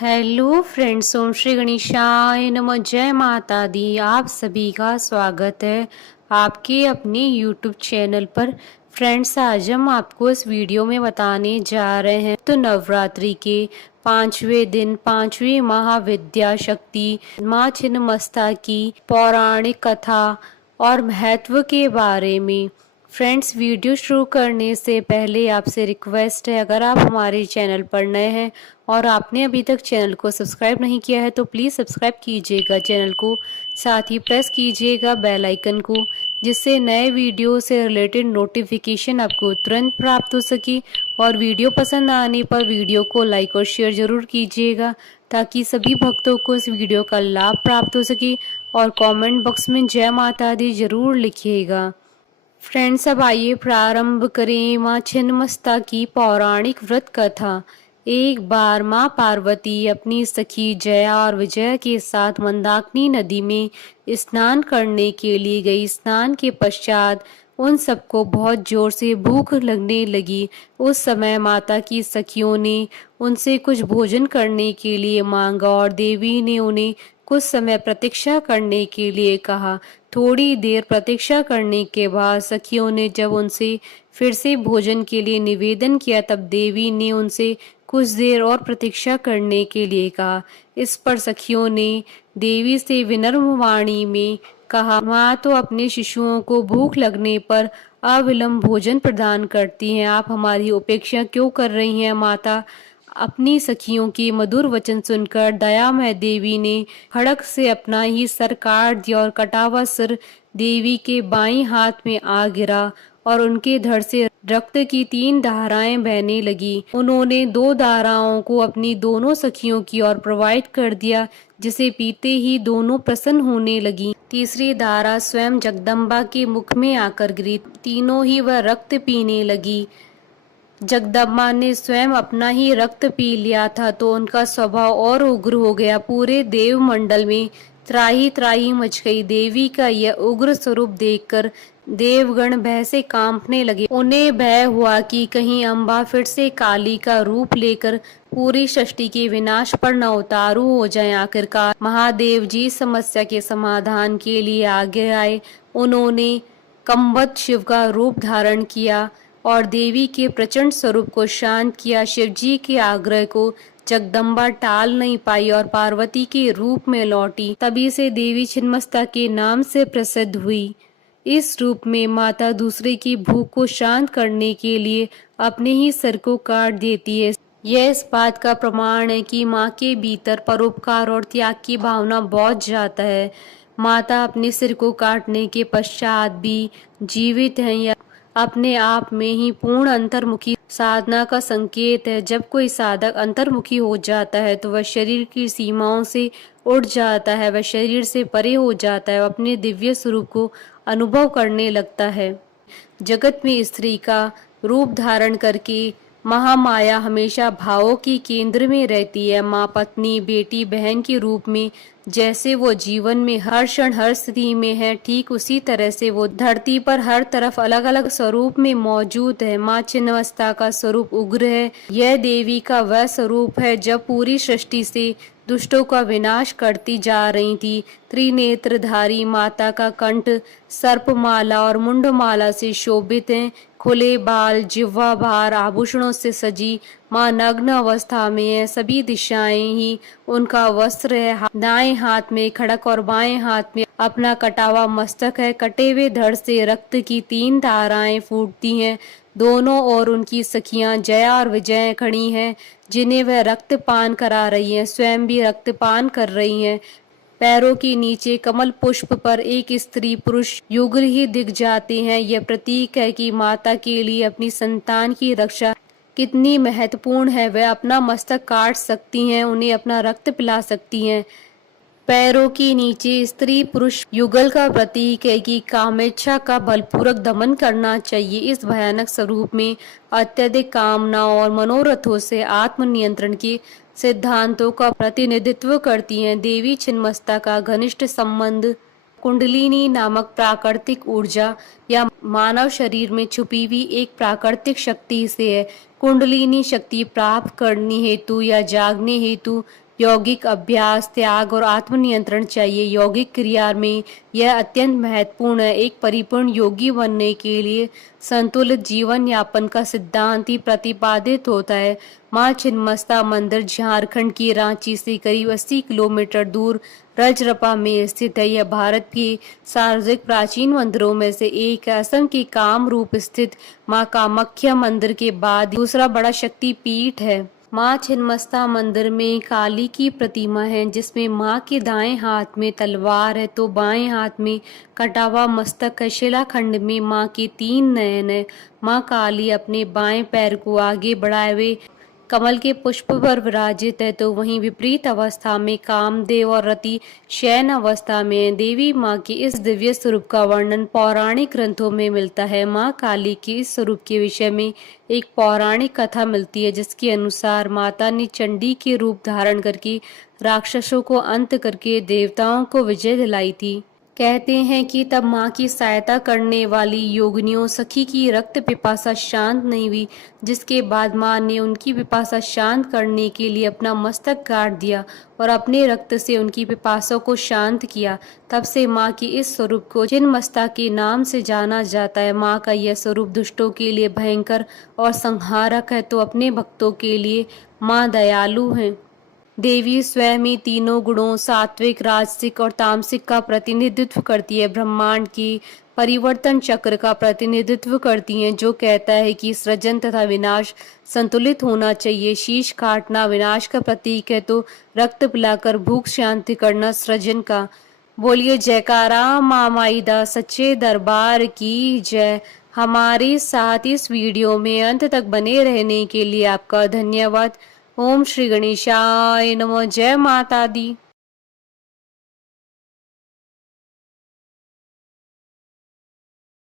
Hello friends, ओम श्री गणेशाय नमः। जय माता दी। आप सभी का स्वागत है आपके अपने यूट्यूब चैनल पर। फ्रेंड्स, आज हम आपको इस वीडियो में बताने जा रहे हैं तो नवरात्रि के 5वें दिन 5वीं महाविद्या शक्ति माँ छिन्नमस्ता की पौराणिक कथा और महत्व के बारे में। फ्रेंड्स, वीडियो शुरू करने से पहले आपसे रिक्वेस्ट है, अगर आप हमारे चैनल पर नए हैं और आपने अभी तक चैनल को सब्सक्राइब नहीं किया है तो प्लीज़ सब्सक्राइब कीजिएगा चैनल को, साथ ही प्रेस कीजिएगा बेल आइकन को, जिससे नए वीडियो से रिलेटेड नोटिफिकेशन आपको तुरंत प्राप्त हो सके। और वीडियो पसंद आने पर वीडियो को लाइक और शेयर ज़रूर कीजिएगा ताकि सभी भक्तों को इस वीडियो का लाभ प्राप्त हो सके। और कमेंट बॉक्स में जय माता दी जरूर लिखिएगा। फ्रेंड्स, अब आइए प्रारंभ करें माँ छिन्नमस्ता की पौराणिक व्रत कथा। एक बार माँ पार्वती अपनी सखी जया और विजया के साथ मंदाकिनी नदी में स्नान करने के लिए गई। स्नान के पश्चात उन सबको बहुत जोर से भूख लगने लगी। उस समय माता की सखियों ने उनसे कुछ भोजन करने के लिए मांगा और देवी ने उन्हें कुछ समय प्रतीक्षा करने के लिए कहा। थोड़ी देर प्रतीक्षा करने के बाद सखियों ने जब उनसे फिर से भोजन के लिए निवेदन किया, तब देवी ने उनसे कुछ देर और प्रतीक्षा करने के लिए कहा। इस पर सखियों ने देवी से विनम्र वाणी में कहा, माँ तो अपने शिशुओं को भूख लगने पर अविलंब भोजन प्रदान करती हैं, आप हमारी उपेक्षा क्यों कर रही हैं माता। अपनी सखियों के मधुर वचन सुनकर दयामय देवी ने खड़क से अपना ही सर काट दिया और कटा हुआ सिर देवी के बाईं हाथ में आ गिरा और उनके धड़ से रक्त की 3 धाराएं बहने लगी। उन्होंने 2 धाराओं को अपनी दोनों सखियों की ओर प्रवाहित कर दिया, जिसे पीते ही दोनों प्रसन्न होने लगी। तीसरी धारा स्वयं जगदम्बा के मुख में आकर गिरी। तीनों ही वह रक्त पीने लगी। जगदम्बा ने स्वयं अपना ही रक्त पी लिया था तो उनका स्वभाव और उग्र हो गया। पूरे देव मंडल में त्राही त्राही मच गई। देवी का यह उग्र स्वरूप देखकर देवगण भय से कांपने लगे। उन्हें भय हुआ कि कहीं अम्बा फिर से काली का रूप लेकर पूरी सृष्टि के विनाश पर न उतारू हो जाए। आखिरकार महादेव जी समस्या के समाधान के लिए आगे आए। उन्होंने कम्बत शिव का रूप धारण किया और देवी के प्रचंड स्वरूप को शांत किया। शिवजी के आग्रह को जगदम्बा टाल नहीं पाई और पार्वती के रूप में लौटी। तभी से देवी छिन्नमस्ता के नाम से प्रसिद्ध हुई। इस रूप में माता दूसरे की भूख को शांत करने के लिए अपने ही सर को काट देती है। यह इस बात का प्रमाण है कि माँ के भीतर परोपकार और त्याग की भावना बहुत ज्यादा है। माता अपने सिर को काटने के पश्चात भी जीवित हैं, या अपने आप में ही पूर्ण अंतर्मुखी साधना का संकेत है। जब कोई साधक अंतर्मुखी हो जाता है तो वह शरीर की सीमाओं से उठ जाता है, वह शरीर से परे हो जाता है, वह अपने दिव्य स्वरूप को अनुभव करने लगता है। जगत में स्त्री का रूप धारण करके महामाया हमेशा भावों के केंद्र में रहती है। माँ, पत्नी, बेटी, बहन के रूप में जैसे वो जीवन में हर क्षण हर स्थिति में है, ठीक उसी तरह से वो धरती पर हर तरफ अलग अलग स्वरूप में मौजूद है। माँ छिन्नमस्ता का स्वरूप उग्र है। यह देवी का वह स्वरूप है जब पूरी सृष्टि से दुष्टों का विनाश करती जा रही थी। त्रिनेत्रधारी माता का कंठ सर्पमाला और मुंडमाला से शोभित है। खुले बाल, जिह्वा भार आभूषणों से सजी माँ नग्न अवस्था में है। सभी दिशाएं ही उनका वस्त्र है। दाएं हाथ में खड़क और बाएं हाथ में अपना कटा हुआ मस्तक है। कटे हुए धड़ से रक्त की 3 धाराएं फूटती हैं। दोनों ओर उनकी सखियां जया और विजय खड़ी हैं, जिन्हें वह रक्तपान करा रही हैं, स्वयं भी रक्तपान कर रही हैं। पैरों के नीचे कमल पुष्प पर एक स्त्री पुरुष युगल ही दिख जाते हैं। यह प्रतीक है कि माता के लिए अपनी संतान की रक्षा कितनी महत्वपूर्ण है। वह अपना मस्तक काट सकती हैं, उन्हें अपना रक्त पिला सकती हैं। पैरों के नीचे स्त्री पुरुष युगल का प्रतीक है कि कामेच्छा का बलपूर्वक दमन करना चाहिए। इस भयानक स्वरूप में अत्यधिक कामनाओं और मनोरथों से आत्मनियंत्रण के सिद्धांतों का प्रतिनिधित्व करती हैं। देवी छिन्नमस्ता का घनिष्ठ संबंध कुंडलिनी नामक प्राकृतिक ऊर्जा या मानव शरीर में छुपी हुई एक प्राकृतिक शक्ति से है। कुंडलिनी शक्ति प्राप्त करने हेतु या जागने हेतु यौगिक अभ्यास, त्याग और आत्मनियंत्रण चाहिए। यौगिक क्रिया में यह अत्यंत महत्वपूर्ण है। एक परिपूर्ण योगी बनने के लिए संतुलित जीवन यापन का सिद्धांत ही प्रतिपादित होता है। माँ छिन्नमस्ता मंदिर झारखंड की रांची से करीब 80 किलोमीटर दूर रजरप्पा में स्थित है। यह भारत के सर्वाधिक प्राचीन मंदिरों में से एक है। असम के कामरूप स्थित माँ कामाख्या मंदिर के बाद दूसरा बड़ा शक्ति पीठ है। माँ छिन्नमस्ता मंदिर में काली की प्रतिमा है, जिसमें माँ के दाएं हाथ में तलवार है तो बाएं हाथ में कटा हुआ मस्तक है। शिलाखंड में माँ के 3 नयन है। माँ काली अपने बाएं पैर को आगे बढ़ाए हुए कमल के पुष्प पर विराजित है, तो वहीं विपरीत अवस्था में कामदेव और रति शयन अवस्था में देवी माँ के इस दिव्य स्वरूप का वर्णन पौराणिक ग्रंथों में मिलता है। माँ काली के इस स्वरूप के विषय में एक पौराणिक कथा मिलती है, जिसके अनुसार माता ने चंडी के रूप धारण करके राक्षसों को अंत करके देवताओं को विजय दिलाई थी। कहते हैं कि तब माँ की सहायता करने वाली योगिनियों सखी की रक्त पिपासा शांत नहीं हुई, जिसके बाद माँ ने उनकी पिपासा शांत करने के लिए अपना मस्तक काट दिया और अपने रक्त से उनकी पिपासा को शांत किया। तब से माँ की इस स्वरूप को छिन्नमस्ता के नाम से जाना जाता है। माँ का यह स्वरूप दुष्टों के लिए भयंकर और संहारक है, तो अपने भक्तों के लिए माँ दयालु है। देवी स्वयं ही तीनों गुणों सात्विक, राजसिक और तामसिक का प्रतिनिधित्व करती है। ब्रह्मांड की परिवर्तन चक्र का प्रतिनिधित्व करती हैं, जो कहता है कि सृजन तथा विनाश संतुलित होना चाहिए। शीश काटना विनाश का प्रतीक है, तो रक्त पिलाकर भूख शांति करना सृजन का। बोलिए जयकारा माँ माईदा सच्चे दरबार की जय। हमारे साथ इस वीडियो में अंत तक बने रहने के लिए आपका धन्यवाद। ओम श्री गणेशाय नमः। जय माता दी।